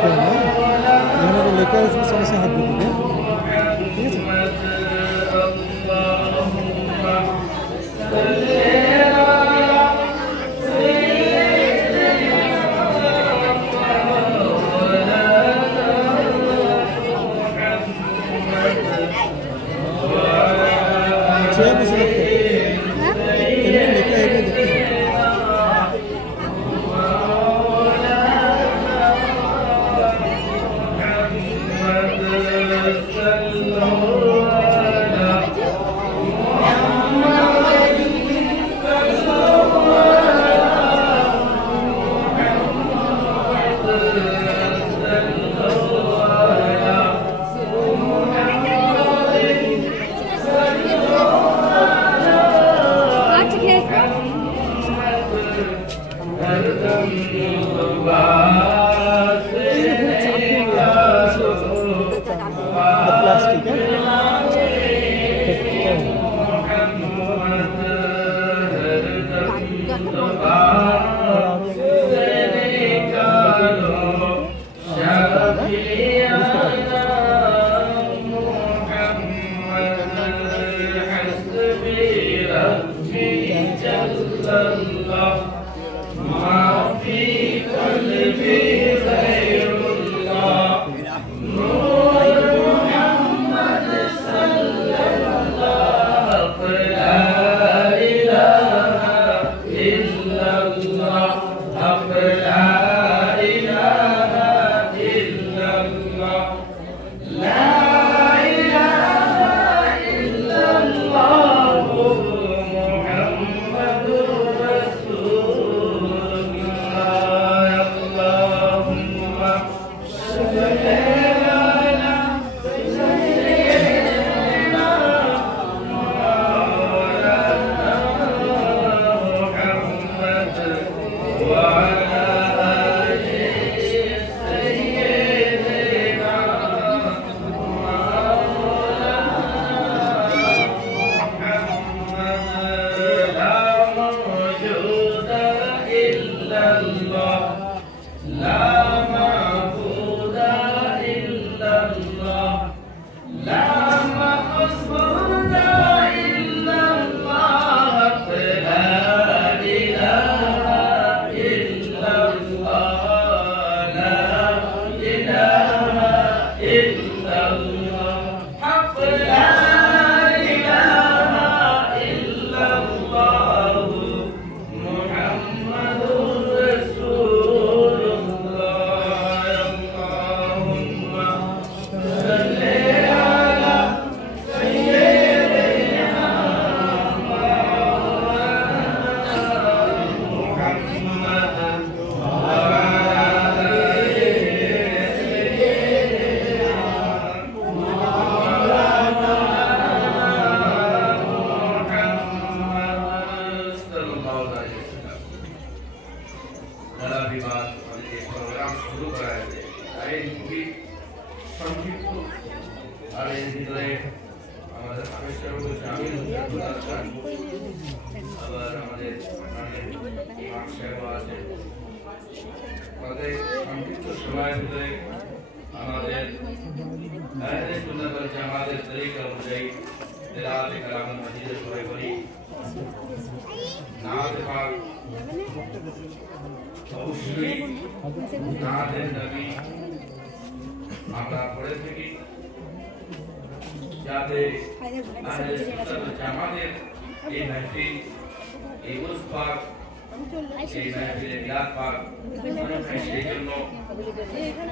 করে না, এখানে লেখা আছে সমস্যা হাত দিতে, ঠিক আছে?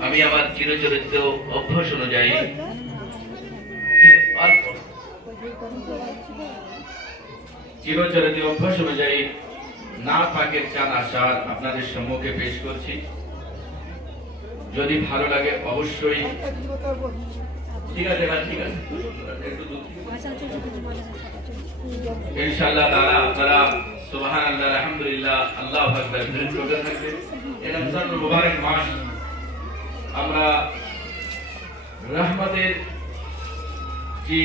আমি আমার চিরচরিত্র অভ্যাস অনুযায়ী না পাকের চাঁদ আসার আপনাদের সম্মুখে পেশ করছি। যদি ভালো লাগে অবশ্যই ঠিক আছে, ঠিক আছে, ইনশাআল্লাহ তাআলা আপনারা সুবহানাল্লাহ আলহামদুলিল্লাহ আল্লাহু আকবার করতে থাকবেন। এই রমজান মুবারক মাস আমরা রহমতের যে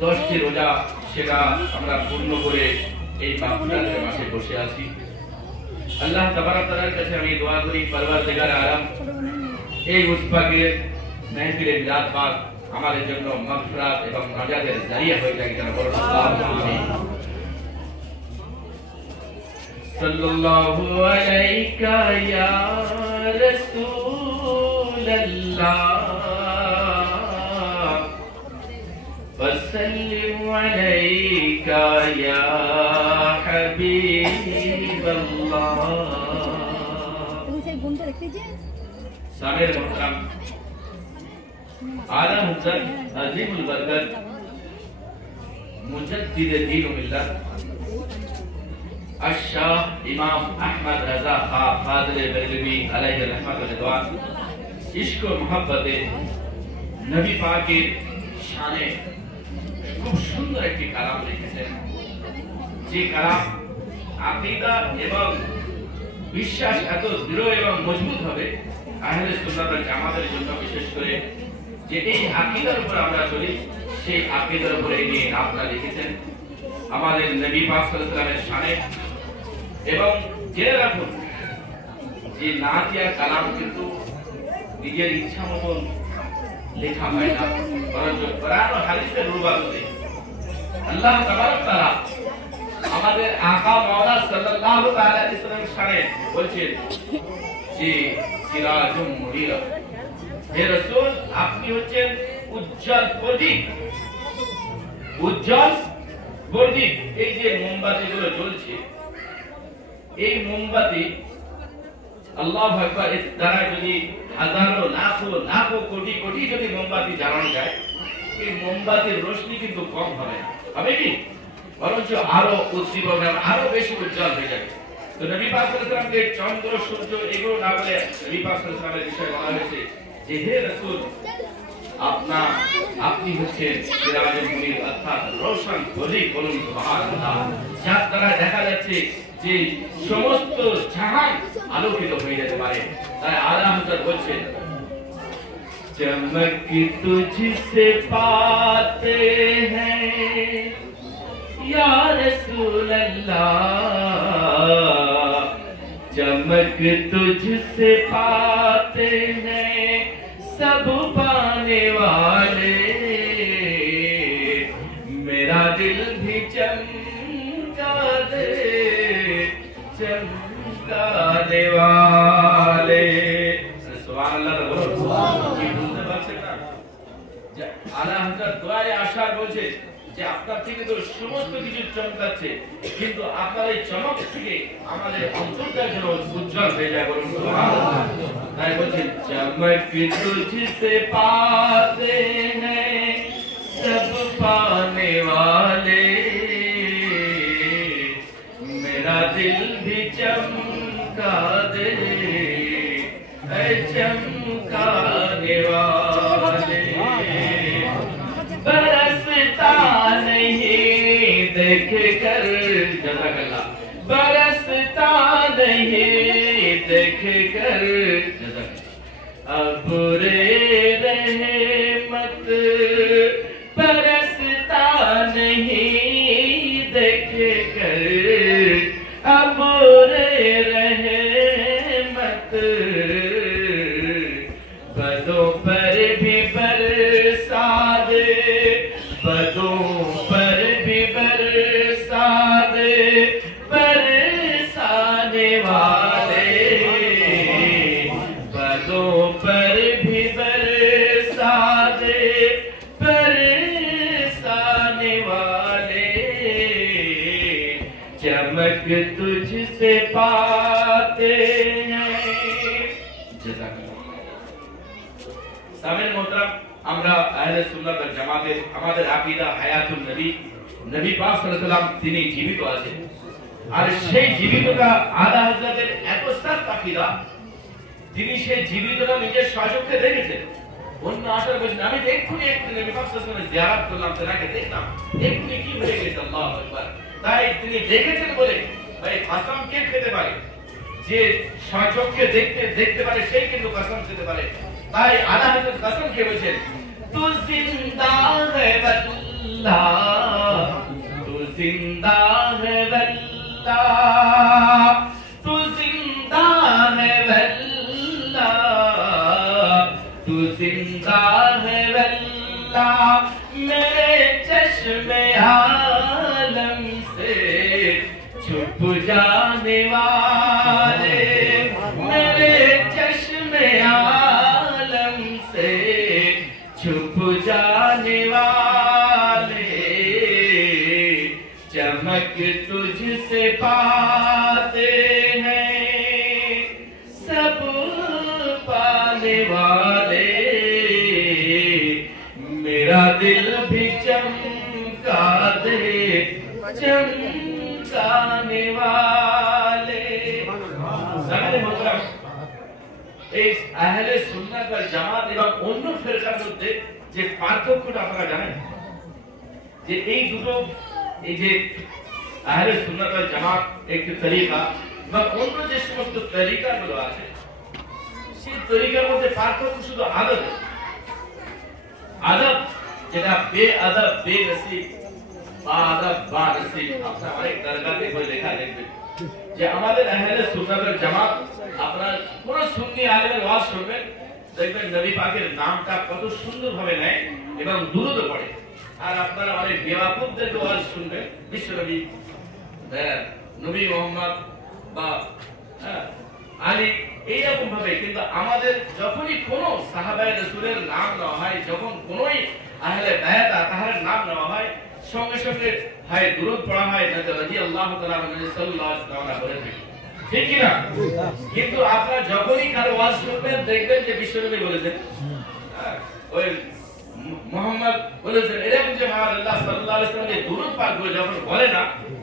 10টি রোজা সেটা আমরা পূর্ণ করে এই মাগফিরাতের মাসে বসে আছি। আল্লাহ তাবারক তাআলার কাছে আমি দোয়া করি, পরওয়ারদিগার আলম এই উসপাকের महफिल मिलाद पाक हमारे जन्म मगफिरात एवं नाजातेर जरिया हो जाए जनाब आमीन सल्लल्लाहु अलैका या रसूल अल्लाह वसल्लिम अलैका या हबीब अल्लाह सामिर मोहतरम आला हुज़्ज़त अज़ीमुल बरकत मुजद्दिद दीन व मिल्लत अश-शाह इमाम अहमद रज़ा खां फाज़िल बरेलवी अलैहि रहमत व रिज़वान इश्क व मोहब्बत नबी पाकेर शाने खूब सुंदर एक कलाम लिखेছেন যে कलाम আকীদা এবং বিশ্বাস এত দৃঢ় এবং মজবুত হবে আহলে সুন্নাত ওয়াল জামাতের জন্য বিশেষ করে যে এই আকীদার উপর আমরা চলি সেই আকীদার উপর নিয়ে নামটা লিখেছেন আমাদের নবী পাক সাল্লাল্লাহু আলাইহি ওয়াসাল্লামের শানে এবং জেনে রাখুন যে নাতিয়া কালাম কিন্তু নিজের ইচ্ছা মতন লেখা হয় না বরঞ্চ কোরআন ও হাদিসের রূপান্তরে আল্লাহ তাবারক তাআলা আমাদের আকা মাওলা সাল্লাল্লাহু তাআলা আলাইহি ওয়াসাল্লামের শানে বলছেন যে সিরাজুম মুনিরা হে রাসূল আপনি হচ্ছেন উজ্জ্বল প্রদীপ উজ্জ্বল প্রদীপ এই যে মোমবাতিগুলো জ্বলছে এই মোমবাতি আল্লাহু আকবার এর দ্বারা যদি হাজারো লাখো কোটি কোটি যদি মোমবাতি জ্বালানো যায় এই মোমবাতির রোশনি কিন্তু কম হবে না হবে কি বরঞ্চ আরো উজ্জ্বল হবে আরো বেশি উজ্জ্বল হয়ে যাবে তো নবী পাক সাল্লাল্লাহু আলাইহি ওয়াসাল্লামকে চন্দ্র সূর্য এগুলো না বলে নবী পাক সাল্লাল্লাহু আলাইহি ওয়াসাল্লামের বিষয়ে বলা হয়েছে যে হে রাসূল আপনি হচ্ছেন সিরাজুল মুনির অর্থাৎ রোশন প্রদীপ বলুন সুবহানাল্লাহ যার দ্বারা দেখা যাচ্ছে যে সমস্ত জাহান আলোকিত হয়ে যেতে পারে তাই আলা হযরত বলছেন चमक तुझसे पाते हैं या रसूल अल्लाह चमक तुझसे पाते हैं सब पाने वाले मेरा दिल भी चमका दे चमकाने वाले सुभान अल्लाह আলা হযরত দোয়ায়ে আশার বলছে যে আপনার থেকে তো সমস্ত কিছু চমকাচ্ছে কিন্তু আপনার এই চমক থেকে আমাদের অন্তরটা যেন উজ্জ্বল হয়ে যায় বলুন সুবহানাল্লাহ তাই বলছে চমক তুঝসে পাতে হ্যায় সব পানে वाले मेरा दिल भी चमका दे ऐ चमकाने वाले बरसता नहीं देख कर जज़ाकल्लाह बरसता नहीं देख कर जज़ाकल्लाह अब रे रहमत बरसता नहीं देख कर अब रे रहमत बदों पर भी बरसा दे बदों पर भी बरसा दे बरसाने वाले बदों पर भी बरसा दे बरसाने वाले चमक तुझसे पाते हैं सामिर मोहतरम আমরা আহলে সুন্নাত ওয়াল জামাতের আমাদের আকীদা হায়াতুন নবী নবী পাক সাল্লাল্লাহু আলাইহি ওয়াসাল্লাম তিনি জীবিত আছেন আর সেই জীবিততা আলা হযরতের এত সাত আকীদা তিনি সেই জীবিততা নিজের স্বচক্ষে দেখেছেন অন্য আশার বলেন আমি এক্ষুনি নবী পাক সাল্লাল্লাহু আলাইহি ওয়াসাল্লামের জিয়ারত করলাম তাকে দেখলাম এক্ষুনি কি হয়ে গেছে আল্লাহু আকবার তাই তিনি দেখেছেন বলে ভাই কসম কে খেতে পারে যে স্বচক্ষে দেখতে পারে সেই কিন্তু কসম খেতে পারে তাই আলা হযরত কসম খেয়ে বলেন तू जिंदा है वल्लाह तू जिंदा है वल्लाह तू जिंदा है वल्लाह तू जिंदा है वल्लाह मेरे चश्मे आलम से छुप जाने वाले मेरे चश्मे आलम से छुप जाने वाले चमक तुझसे पाते हैं सब पाने वाले मेरा दिल भी चमका दे चमकाने वाले। इस আহলে সুন্নাত ওয়াল জামাত এবং অন্য ফিরকার মধ্যে যে পার্থক্যটা আপনারা জানেন যে এই দুটো এই যে আহলে সুন্নাত ওয়াল জামাত একটি তরিকা বা অন্য যে সমস্ত তরিকাগুলো আছে সেই তরিকার মধ্যে পার্থক্য শুধু আদব আদব যেটা বেআদব বেনসিব আদব বা নসিব আপনারা অনেক দরগাতে বই লেখা দেখবেন যে আমাদের আহলে সুন্নাত ওয়াল জামাত আপনারা কোন সুন্নি আলেমের ওয়াজ শুনবেন দেখবেন নবী পাকের নামটা কত সুন্দরভাবে নেয় এবং দুরূদ পড়ে। আর আপনারা অনেক বেওয়াকুফদের ওয়াজ শুনবেন বিশ্বনবী নবী মুহাম্মদ বা আলী এইরকম ভাবে, কিন্তু আমাদের যখনই কোন সাহাবায়ে রাসূলের নাম নেওয়া হয় যখন কোনই আহলে বায়াত তাহার নাম নেওয়া হয় সঙ্গে সঙ্গে হয় দুরূদ পড়া হয় নবী রাদিয়াল্লাহু তাআলা নবী সাল্লাল্লাহু আলাইহি ওয়াসাল্লাম বলে থাকেন ঠিক কি না? কিন্তু আপনারা যখনই কারো ওয়াজ শুনবেন দেখবেন যে বিশ্বনবী বলেছেন ওই মুহাম্মদ বলেছেন এরকম যে আল্লাহ সাল্লাল্লাহু আলাইহি ওয়াসাল্লাম যে দুরূদ পাক যখন বলে না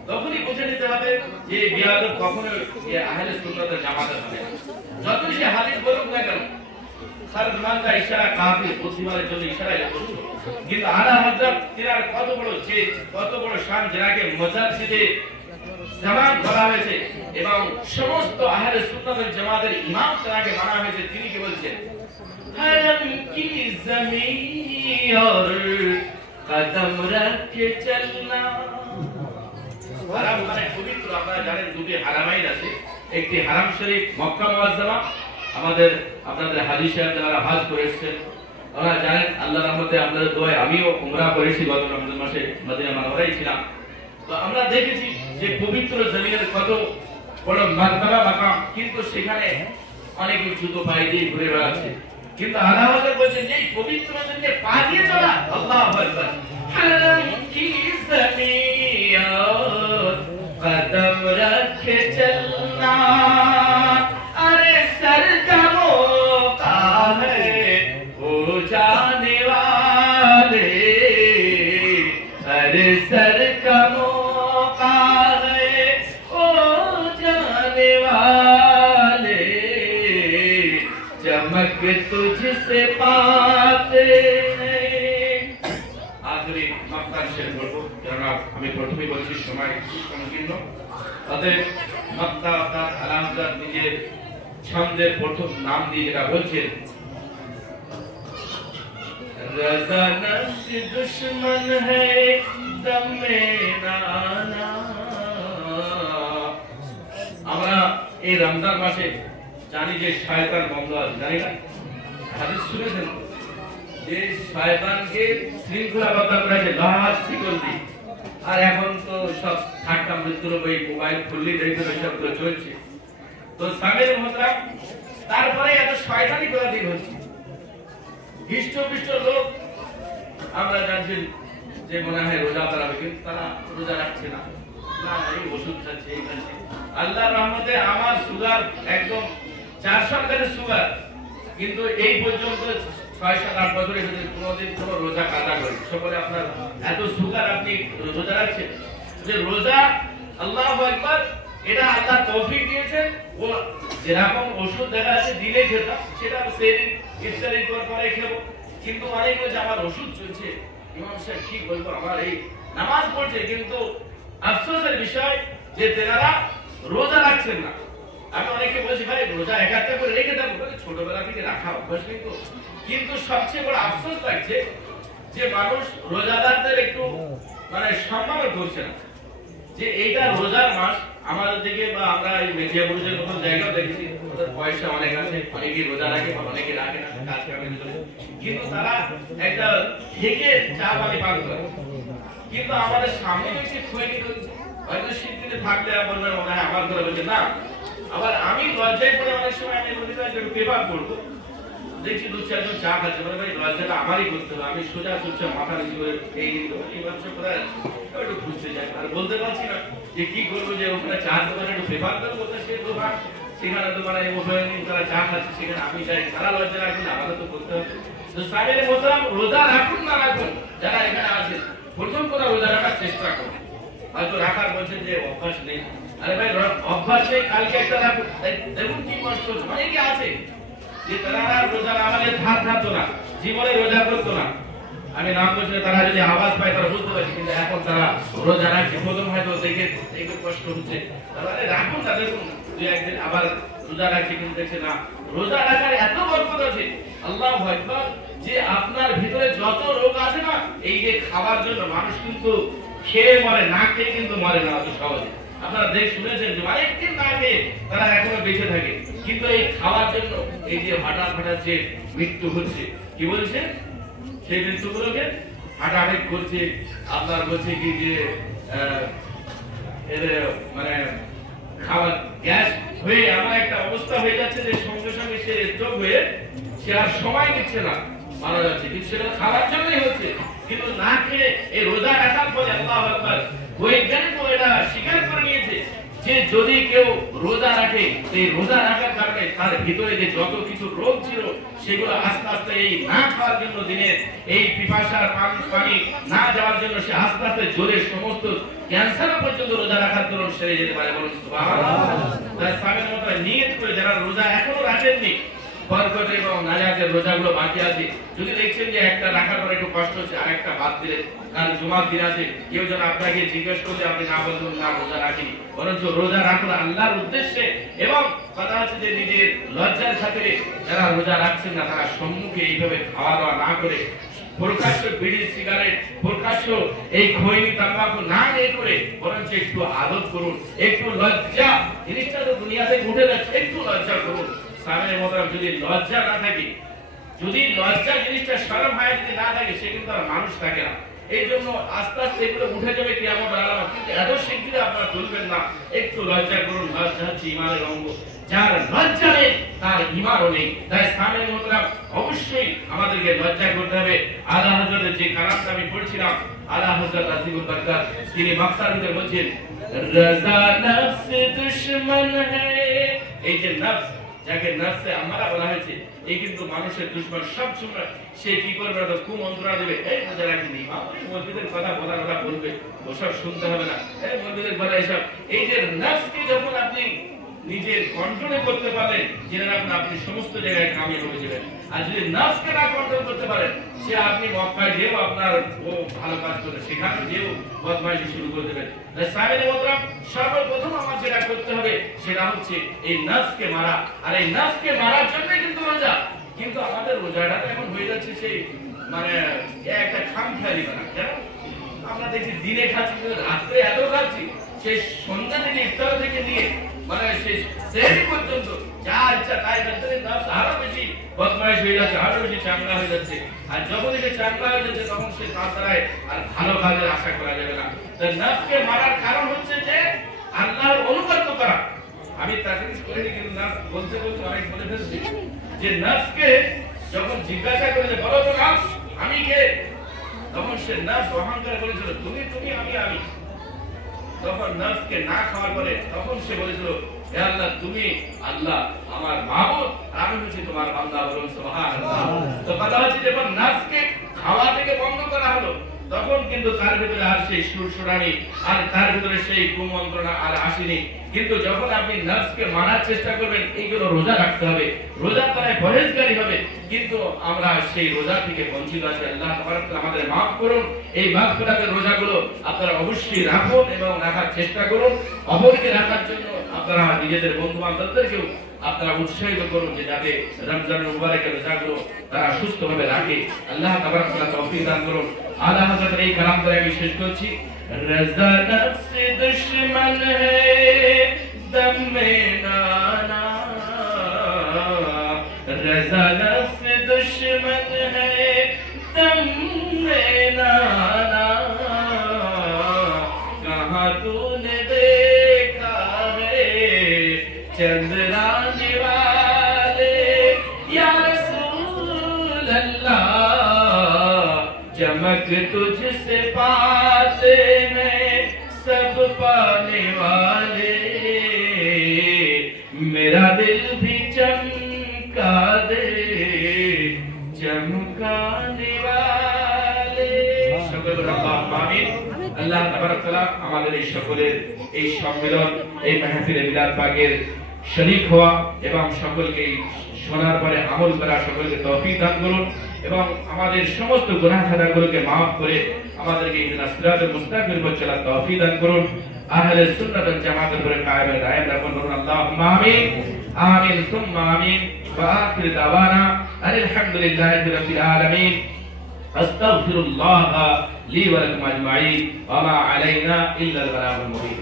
তখনই বুঝে নিতে হবে যে বিয়াদব কখনো আহলে সুন্নাত ওয়াল জামাতের হবে যতই সে হাদিস বলুক না কেন হর মানটা ইশারা কাফি বুদ্ধিমানের জন্য ইশারা করছে। কিন্তু আলা হযরত তিনার কত বড় শান যাকে মুজাদ্দিদে জামান বলা হয়েছে এবং সমস্ত আহলে সুন্নাত ওয়াল জামাতের ইমাম তাকে মানা হয়েছে। তিনি কি বলছেন हरम की ज़मीन और कदम रख के चलना। হারাম মানে পবিত্র, আপনারা জানেন দুটি হারামাইন আছে, একটি হারাম শরীফ মক্কা মুআজ্জামা, আপনাদের হাজী সাহেব যারা হজ করেছেন ওনারা জানেন আল্লাহর রহমতে আপনাদের দোয়ায় আমিও উমরা করেছি গত রমজান মাসে মদিনা মানবরাই ছিলাম। তো আমরা দেখেছি যে পবিত্র জমিনের কত বড় মারতাবা মাকাম, কিন্তু সেখানে অনেকে জুতো পায়ে দিয়ে ঘুরে বেড়াচ্ছে। কিন্তু আল্লাহ তাআলা বলেন যে পবিত্র জমিনে পা দিয়ে চলা আল্লাহু আকবার হারাম কি ज़मीन कदम रख चलना अरे सर का मौका है हो जाने वाले अरे सर का मौका है हो जाने वाले चमक तुझसे पाते हैं। आखिरी मक्ता शेर बोलबो কারণ আমি প্রথমেই বলছি সময় সংকীর্ণ, তাদের মক্তা তার আলামদার নিজের ছন্দের প্রথম নাম দিয়ে যেটা বলছেন রাজা নফস দুশমন হ্যায় দম মে না আনা। আমরা এই রমজান মাসে জানি যে শয়তান বন্ধ আছে, জানি না হাদিস শুনেছেন যে শয়তানকে শৃঙ্খলাবদ্ধ করেছে লাহাত শিকল দিয়ে। আর এখন তো সব ঠাট্টা মৃত্যুর বই মোবাইল খুললেই দেখবেন সবগুলো চলছে। তো সামির মোহতারাম তারপরে এত শয়তানি করা দিন হচ্ছে, হৃষ্ট লোক আমরা জানছি যে মনে হয় রোজা করাবে কিন্তু তারা রোজা রাখছে না, এই ওষুধ খাচ্ছে এই খাচ্ছে। আল্লাহর রহমতে আমার সুগার একদম 400 কাছে সুগার, কিন্তু এই পর্যন্ত 6-7-8 বছরে কোনোদিন কোনো রোজা কাজা করি। সকলে আপনার এত সুগার আপনি রোজা রাখছেন যে রোজা আল্লাহু আকবার এটা আল্লাহ তৌফিক দিয়েছেন। ও যেরকম ওষুধ দেখা যাচ্ছে দিলে খেতাম সেটা সেদিন ইফতারির পরে খেবো, কিন্তু অনেক বলছে আমার ওষুধ চলছে ইমাম সাহেব কি বলবো আমার এই নামাজ পড়ছে, কিন্তু আফসোসের বিষয় যে তেনারা রোজা রাখছেন না। আমি অনেকে বলছি ভাই রোজা একটা করে রেখে দেবো, ছোটবেলা থেকে রাখা অভ্যাস কিন্তু সবচেয়ে বড় আফসোস লাগছে যে মানুষ রোজাদারদের একটু মানে সম্মান করছে না। যে এইটা রোজার মাস আমাদের দিকে বা আমরা এই মেদিয়াপুরের মতো জায়গা দেখেছি ওদের পয়সা অনেক আছে, অনেকে রোজা রাখে, অনেকে রাখে না কাজ কামের ভিতরে, কিন্তু তারা একটা থেকে চা পানি পান করে। কিন্তু আমাদের সামনে এসে খুঁয়ে নিতে হয়তো শীতদিনে থাকলে বলবেন মনে হয় আমার করে বলছে না। আবার আমি লজ্জায় পড়ে অনেক সময় আমি বলি একটু পেপার করবো, দেখছি দু চারজন চা খাচ্ছে, বলে ভাই লজ্জাটা আমারই করতে হবে, আমি সোজা সোজা মাথা নিচু করে এই এই ব্যবসা করে একটু খুঁজতে যাই, আর বলতে পারছি না যে কি করবো, যে ওখানে চা দোকানে একটু পেপার করবো, সে দোকান সেখানে তো মানে তারা চা খাচ্ছে, সেখানে আমি যাই, তারা লজ্জা রাখুন, আমাদের তো করতে হবে। তো সাহেবের মোহতারাম, রোজা রাখুন না রাখুন, যারা এখানে আছেন প্রথম করে রোজা রাখার চেষ্টা করুন। হয়তো রাখার বলছেন যে অভ্যাস নেই, আরে ভাই অভ্যাস নেই, কালকে একটা রাখুন। দেখুন কি কষ্ট হচ্ছে, অনেকে আছে যে তারা রোজা আমাদের ধার ধারতো না, জীবনে রোজা করতো না, আমি নাম বলছি, তারা যদি আওয়াজ পায় তারা বুঝতে পারছি, কিন্তু এখন তারা রোজা রাখছে, প্রথম হয়তো দেখে দেখে কষ্ট হচ্ছে, তাহলে রাখুন না, দেখুন দু একদিন আবার রোজা রাখছে, কিন্তু দেখছে না রোজা রাখার এত বরকত আছে, আল্লাহু আকবার, যে আপনার ভিতরে যত রোগ আছে না, এই যে খাওয়ার জন্য মানুষ কিন্তু খেয়ে মরে, না খেয়ে কিন্তু মরে না অত সহজে। আপনারা দেখ শুনেছেন যে অনেকদিন না খেয়ে তারা এখনো বেঁচে থাকে, কিন্তু এই খাওয়ার জন্য এই যে হঠাৎ হঠাৎ যে মৃত্যু হচ্ছে, কি বলছে সেই মৃত্যুগুলোকে হাঁটাহাঁটি করছে, আপনার বলছে কি যে মানে খাবার গ্যাস হয়ে এমন একটা অবস্থা হয়ে যাচ্ছে যে সঙ্গে সঙ্গে সে স্ট্রোক হয়ে সে আর সময় নিচ্ছে না, মারা যাচ্ছে, কিন্তু সেটা খাওয়ার জন্যই হচ্ছে। কিন্তু না খেয়ে এই রোজা রাখার ফলে আল্লাহু আকবার, বৈজ্ঞানিক এটা স্বীকার করে নিয়েছে যে যদি কেউ রোজা রাখে, এই রোজা রাখার কারণে তার ভিতরে যে যত কিছু রোগ ছিল সেগুলো আস্তে আস্তে এই না খাওয়ার জন্য, দিনের এই পিপাসার পানি না যাওয়ার জন্য সে আস্তে আস্তে জ্বরে সমস্ত ক্যান্সার পর্যন্ত রোজা রাখার দরুন সেরে যেতে পারে। বলুন সুবহানাল্লাহ। তাই সামনের মতো নিয়ত করে যারা রোজা এখনো রাখেননি, বরকত এবং নাজাতের রোজাগুলো বাকি আছে, যদি দেখছেন যে একটা রাখার পরে একটু কষ্ট হচ্ছে, আরেকটা বাদ দিলে, কারণ জুমার দিন আছে, কেউ যেন আপনাকে জিজ্ঞেস করলে আপনি না বলবেন না রোজা রাখি, বরঞ্চ রোজা রাখুন আল্লাহর উদ্দেশ্যে। এবং কথা হচ্ছে যে নিজের লজ্জার খাতিরে যারা রোজা রাখছেন না, তারা সম্মুখে এইভাবে খাওয়া দাওয়া না করে, প্রকাশ্য বিড়ি সিগারেট, প্রকাশ্য এই খৈনি তামাকু না এ করে, বরঞ্চ একটু আদত করুন, একটু লজ্জা, জিনিসটা তো দুনিয়া থেকে উঠে যাচ্ছে, একটু লজ্জা করুন। সামনের মতো যদি লজ্জা না থাকে, যদি লজ্জা জিনিসটা শরম হয় যদি না থাকে, সে কিন্তু আর মানুষ থাকে না। এই জন্য আস্তে আস্তে এগুলো উঠে যাবে কিয়ামতের আলামত, কিন্তু এত শিগগিরই আপনারা তুলবেন না, একটু লজ্জা করুন। লজ্জা হচ্ছে ঈমানের অঙ্গ, যার লজ্জা নেই তার ঈমানও নেই। তাই সামনের মতো অবশ্যই আমাদেরকে লজ্জা করতে হবে। আলা হযরতের যে কালামটা আমি পড়ছিলাম, আলা হযরত আসিফুল বাক্কার, তিনি মাকসার ভিতরে বলছেন রাজা নফস দুশমন হ্যায়। এই যে নফস, যাকে নফসে আমারা বলা হয়েছে, এই কিন্তু মানুষের দুশমন। সব সময় সে কি করবে, তো কুমন্ত্রণা দেবে, এই রোজা রাখিনি, মসজিদের কথা কথা বলবে, ওসব শুনতে হবে না, এই মসজিদের কথা এসব। এই যে নফসকে যখন আপনি নিজের কন্ট্রোলে করতে পারেন, জেনে রাখুন আপনি সমস্ত জায়গায় কামিয়াব হয়ে যাবেন। আর যদি নফসকে না কন্ট্রোল করতে পারেন, সে আপনি মক্কায় যেও আপনার ও ভালো কাজ করে, সেখানে যেও বদমাইশি শুরু করে দেবেন। তাই সাহেবের মতরাম, সর্বপ্রথম আমার যেটা করতে হবে সেটা হচ্ছে এই নফসকে মারা। আর এই নফসকে মারার জন্যই কিন্তু রোজা। কিন্তু আমাদের রোজাটা তো এখন হয়ে যাচ্ছে সেই মানে একটা খামখেয়ালি বানা, কেন আমরা দেখছি দিনে খাচ্ছি, রাত্রে এত খাচ্ছি, সেই সন্ধ্যা থেকে ইফতার থেকে নিয়ে মানে সেই সেহরি পর্যন্ত যা ইচ্ছা তাই করতে, নফস আরো বেশি বদমাইশ হয়ে যাচ্ছে, আরো বেশি চাঙ্গা হয়ে যাচ্ছে। আর যখন সে চাঙ্গা হয়ে যাচ্ছে, তখন সে তার দ্বারায় আর ভালো কাজের আশা করা যাবে না। তাই নফসকে মারার কারণ হচ্ছে যে আল্লাহর অনুগত করা। আমি তাকরির করিনি, কিন্তু নফস বলতে বলতে অনেক বলে ফেলছি যে নফসকে যখন জিজ্ঞাসা করে যে বলো তো নফস আমি কে, তখন সে নফস অহংকার করেছিল তুমি তুমি আমি আমি। তখন নফসকে না খাওয়ার পরে তখন সে বলেছিল হে আল্লাহ তুমি আল্লাহ আমার মাবুদ, আমি হচ্ছি তোমার বান্দা। বলুন সুবহানাল্লাহ। তো কথা হচ্ছে যখন নফসকে খাওয়া থেকে বন্ধ করা হলো, তখন কিন্তু তার ভিতরে আর সেই সুরসুরানি আর তার ভিতরে সেই কুমন্ত্রণা আর আসেনি। কিন্তু যখন আপনি নফসকে মারার চেষ্টা করবেন, এইগুলো রোজা রাখতে হবে, রোজা দ্বারা পরহেজগারি হবে, কিন্তু আমরা সেই রোজা থেকে বঞ্চিত আছি। আল্লাহ তাবারক তাআলা আমাদের মাফ করুন। এই মাগফিরাতের রোজাগুলো আপনারা অবশ্যই রাখুন এবং রাখার চেষ্টা করুন। অপরকে রাখার জন্য আপনারা নিজেদের বন্ধু বান্ধবদেরকেও আপনারা উৎসাহিত করুন যে যাতে রমজানের মুবারকের রোজাগুলো তারা সুস্থভাবে রাখে। আল্লাহ তাবারক তাআলা তৌফিক দান করুন। আলা হযরতের এই কালাম দ্বারা আমি শেষ করছি। रज़ा नफ्स दुश्मन है दम में नाना कैसा नफ्स दुश्मन है दम में नाना, कहाँ तूने देखा है चंद्राने वाले या रसूल अल्लाह, चमक तुझसे पाते हैं सब पाने वाले, मेरा दिल भी चमका दे चमकाने वाले। আল্লাহ তাবারক তাআলা আমাদের এই সকলের এই সম্মেলন, এই মাহফিলে মিলাদ পাকের শরীক হওয়া এবং সকলকে শোনার পরে আমল করা সকলকে তৌফিক দান করুন এবং আমাদের সমস্ত গুনাহ খাতাগুলোকে মাফ করে আমাদেরকে সিরাতুল মুস্তাকিমের উপর চলার তৌফিক দান করুন। আহলে সুন্নাত ওয়াল জামাতের উপরে কায়েম দায়েম রাখুন। আল্লাহুম্মা আমিন আমিন সুম্মা আমিন। ওয়া আখির দাওয়ানা আলহামদুলিল্লাহি রাব্বিল আলামিন। আস্তাগফিরুল্লাহ লি ওয়া লাকুম আজমাইন ওয়া মা আলাইনা ইল্লাল বালাগুল মুবিন।